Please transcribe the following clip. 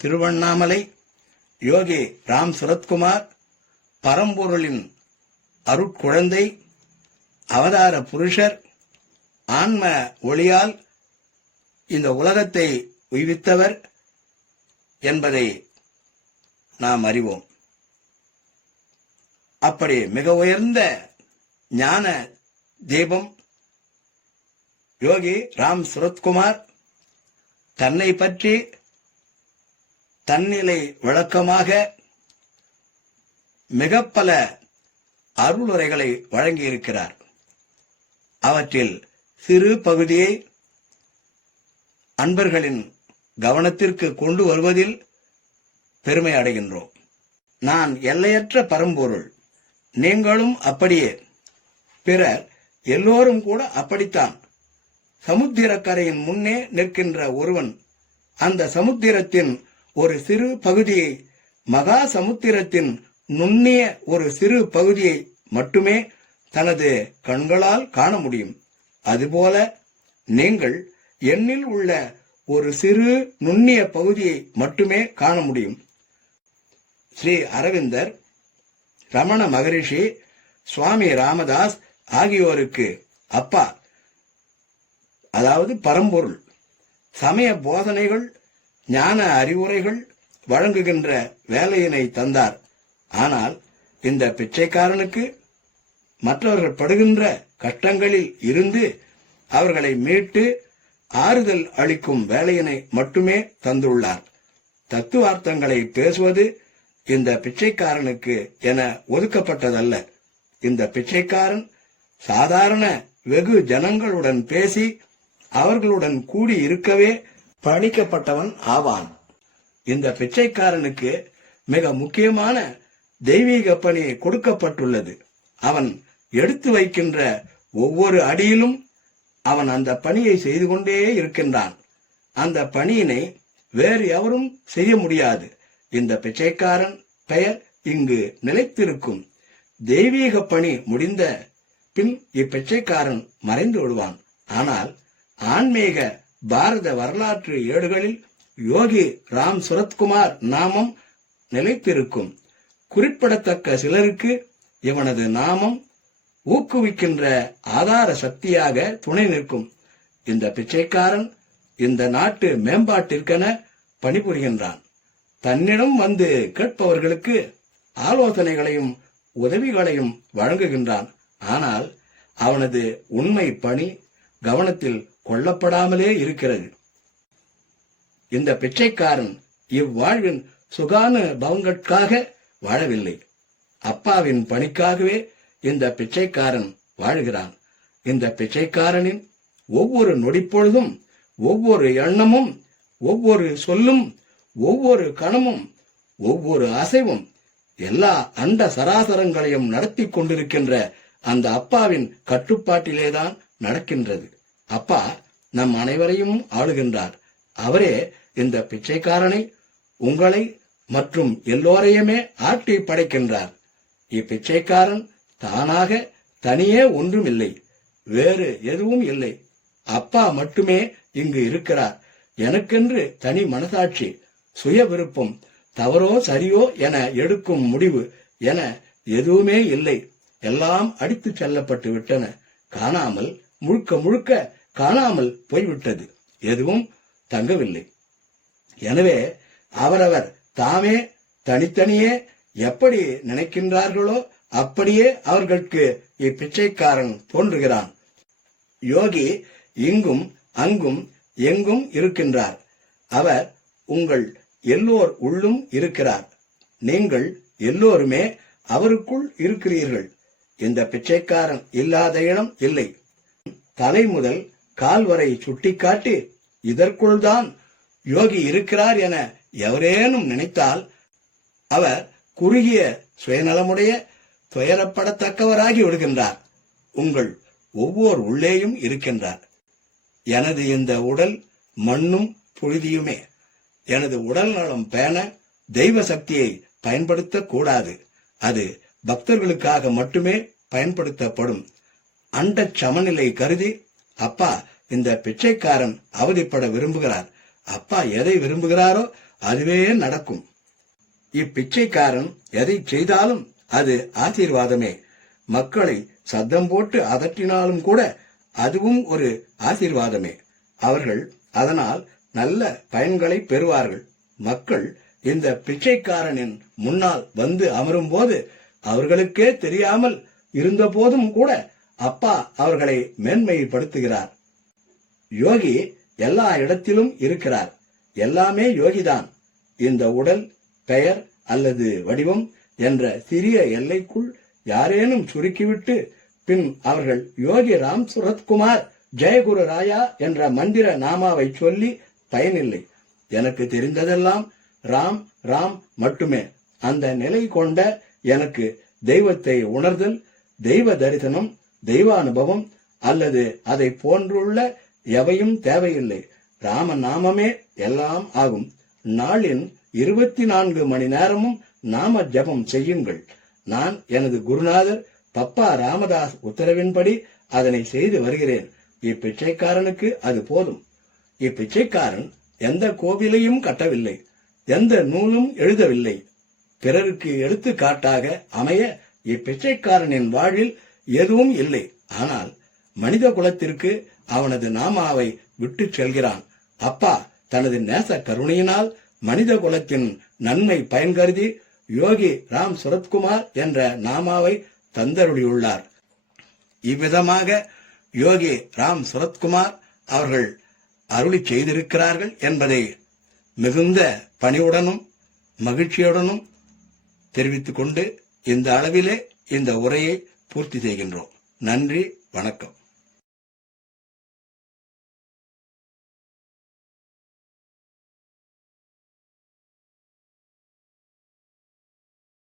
திருவண்ணாமலை யோகி ராம் சுரத்குமார் பரம்பொருளின் அருட்குழந்தை, அவதார புருஷர், ஆன்ம ஒளியால் இந்த உலகத்தை உய்வித்தவர் என்பதை நாம் அறிவோம். அப்படி மிக உயர்ந்த ஞான தீபம் யோகி ராம் சுரத்குமார் தன்னை பற்றி தன்னிலை விளக்கமாக மிக பல அருளுரைகளை வழங்கியிருக்கிறார். அவற்றில் சிறு பகுதியை அன்பர்களின் கவனத்திற்கு கொண்டு வருவதில் பெருமை அடைகின்றோம். நான் எல்லையற்ற பரம்பொருள், நீங்களும் அப்படியே, பிறர் எல்லோரும் கூட அப்படித்தான். சமுத்திரக்கரையின் முன்னே நிற்கின்ற ஒருவன் அந்த சமுத்திரத்தின் ஒரு சிறு பகுதியை, மகா சமுத்திரத்தின் நுண்ணிய ஒரு சிறு பகுதியை மட்டுமே தனது கண்களால் காண முடியும். அதுபோல நீங்கள் என்னில் உள்ள ஒரு சிறு நுண்ணிய பகுதியை மட்டுமே காண முடியும். ஸ்ரீ அரவிந்தர், ரமண மகரிஷி, சுவாமி ராமதாஸ் ஆகியோருக்கு அப்பா, அதாவது பரம்பொருள், சமய போதனைகள், ஞான அறிவுரைகள் வழங்குகின்ற வேலையினை தந்தார். ஆனால் இந்த பிச்சைக்காரனுக்கு மற்றவர்கள் படுகின்ற கஷ்டங்களில் இருந்து அவர்களை மீட்டு ஆறுதல் அளிக்கும் வேலையினை மட்டுமே தந்துள்ளார். தத்துவார்த்தங்களை பேசுவது இந்த பிச்சைக்காரனுக்கு என ஒதுக்கப்பட்டதல்ல. இந்த பிச்சைக்காரன் சாதாரண வெகு ஜனங்களுடன் பேசி அவர்களுடன் கூடி இருக்கவே பணிக்கப்பட்டவன் ஆவான். இந்த பிச்சைக்காரனுக்கு மிக முக்கியமான தெய்வீக பணி கொடுக்கப்பட்டுள்ளது. அவன் எடுத்து வைக்கின்ற ஒவ்வொரு அடியிலும் அவன் அந்த பணியை செய்து கொண்டே இருக்கின்றான். அந்த பணியினை வேறு எவரும் செய்ய முடியாது. இந்த பிச்சைக்காரன் பெயர் இங்கு நிலைத்திருக்கும். தெய்வீக பணி முடிந்த பின் இப்பிச்சைக்காரன் மறைந்து விடுவான். ஆனால் ஆன்மீக பாரத வரலாற்று ஏடுகளில் யோகி ராம் சுரத்குமார் நாமம் நிலைத்திருக்கும். குறிப்பிடத்தக்க சிலருக்கு இவனது நாமம் ஊக்குவிக்கின்ற ஆதார சக்தியாக துணை நிற்கும். இந்த பிச்சைக்காரன் இந்த நாட்டு மேம்பாட்டிற்கென பணிபுரிகின்றான். தன்னிடம் வந்து கேட்பவர்களுக்கு ஆலோசனைகளையும் உதவிகளையும் வழங்குகின்றான். ஆனால் அவனது உண்மை பணி கவனத்தில் கொள்ளப்படாமலே இருக்கிறது. இந்த பிச்சைக்காரன் இவ்வாழ்வின் சுகானுபவங்களுக்காக வாழவில்லை. அப்பாவின் பணிக்காகவே இந்த பிச்சைக்காரன் வாழ்கிறான். இந்த பிச்சைக்காரனின் ஒவ்வொரு நொடிப்பொழுதும், ஒவ்வொரு எண்ணமும், ஒவ்வொரு சொல்லும், ஒவ்வொரு கணமும், ஒவ்வொரு அசைவும் எல்லா அண்ட சராசரங்களையும் நடத்தி கொண்டிருக்கின்ற அந்த அப்பாவின் கட்டுப்பாட்டிலேதான் நடக்கின்றது. அப்பா நம் அனைவரையும் ஆளுகின்றார். அவரே இந்த பிச்சைக்காரனை, உங்களை மற்றும் எல்லோரையுமே ஆட்டி படைக்கின்றார். இப்பிச்சைக்காரன் தானாக தனியே ஒன்றும் இல்லை, வேறு எதுவும் இல்லை. அப்பா மட்டுமே இங்கு இருக்கிறார். எனக்கென்று தனி மனசாட்சி, சுய விருப்பம், தவறோ சரியோ என எடுக்கும் முடிவு என எதுவுமே இல்லை. எல்லாம் அடித்து செல்லப்பட்டு விட்டன. காணாமல், முழுக்க முழுக்க காணாமல் போய்விட்டது. எதுவும் தங்கவில்லை. எனவே அவரவர் தாமே தனித்தனியே எப்படி நினைக்கின்றார்களோ அப்படியே அவர்களுக்கு இப்பிச்சைக்காரன் தோன்றுகிறான். யோகி இங்கும் அங்கும் எங்கும் இருக்கின்றார். அவர் உங்கள் எல்லோர் உள்ளும் இருக்கிறார். நீங்கள் எல்லோருமே அவருக்குள் இருக்கிறீர்கள். இந்த பிச்சைக்காரன் இல்லாத இடம் இல்லை. தலை முதல் கால் வரை சுட்டிக்காட்டி இதற்குள் தான் யோகி இருக்கிறார் என எவரேனும் நினைத்தால் அவர் குறுகிய சுயநலமுடைய துயரப்படத்தக்கவராகி விடுகின்றார். உங்கள் ஒவ்வொரு உள்ளேயும் இருக்கின்றார். எனது இந்த உடல் மண்ணும் புழுதியுமே. எனது உடல் நலம் பேண தெய்வ சக்தியை பயன்படுத்தக் கூடாது. அது பக்தர்களுக்காக மட்டுமே பயன்படுத்தப்படும். அண்ட சமநிலை கருதி அப்பா இந்த பிச்சைக்காரன் அவதிப்பட விரும்புகிறார். அப்பா எதை விரும்புகிறாரோ அதுவே நடக்கும். இப்பிச்சைக்காரன் எதை செய்தாலும் அது ஆசீர்வாதமே. மக்களை சத்தம் போட்டு அதட்டினாலும் கூட அதுவும் ஒரு ஆசீர்வாதமே. அவர்கள் அதனால் நல்ல பயன்களை பெறுவார்கள். மக்கள் இந்த பிச்சைக்காரனின் முன்னால் வந்து அமரும் போது அவர்களுக்கே தெரியாமல் இருந்த போதும் கூட அப்பா அவர்களை மேன்மைப்படுத்துகிறார். யோகி எல்லா இடத்திலும் இருக்கிறார். எல்லாமே யோகிதான். இந்த உடல், பெயர் அல்லது வடிவம் என்ற சிறிய எல்லைக்குள் யாரேனும் சுருக்கிவிட்டு பின் அவர்கள் யோகி ராம் சுரத்குமார் ஜெயகுரு ராயா என்ற மந்திர நாமாவை சொல்லி பயனில்லை. எனக்கு தெரிந்ததெல்லாம் ராம் ராம் மட்டுமே. அந்த நிலை கொண்ட எனக்கு தெய்வத்தை உணர்தல், தெய்வ தரிசனம், தெய்வானுபவம் அல்லது அதை போன்றுள்ள எவையும் தேவையில்லை. ராம நாமமே எல்லாம் ஆகும். நாளின் 24 மணி நேரமும் நாம ஜபம் செய்யுங்கள். நான் எனது குருநாதர் பப்பா ராமதாஸ் உத்தரவின்படி அதனை செய்து வருகிறேன். இப்பிச்சைக்காரனுக்கு அது போதும். இப்பிச்சைக்காரன் எந்த கோவிலையும் கட்டவில்லை, எந்த நூலும் எழுதவில்லை. பிறருக்கு எடுத்துக்காட்டாக அமைய இப்பிச்சைக்காரனின் வாழ்வில் எதுவும் இல்லை. ஆனால் மனித குலத்திற்கு அவனது நாமாவை விட்டு செல்கிறான். அப்பா தனது நேச கருணையினால் மனித குலத்தின் நன்மை பயன் கருதி யோகி ராம் சுரத்குமார் என்ற நாமாவை தந்தருளியுள்ளார். இவ்விதமாக யோகி ராம் சுரத்குமார் அவர்கள் அருளி செய்திருக்கிறார்கள் என்பதை மிகுந்த பணிவுடனும் மகிழ்ச்சியுடனும் தெரிவித்துக் கொண்டு இந்த அளவிலே இந்த உரையை பூர்த்தி செய்கின்றோம். நன்றி, வணக்கம்.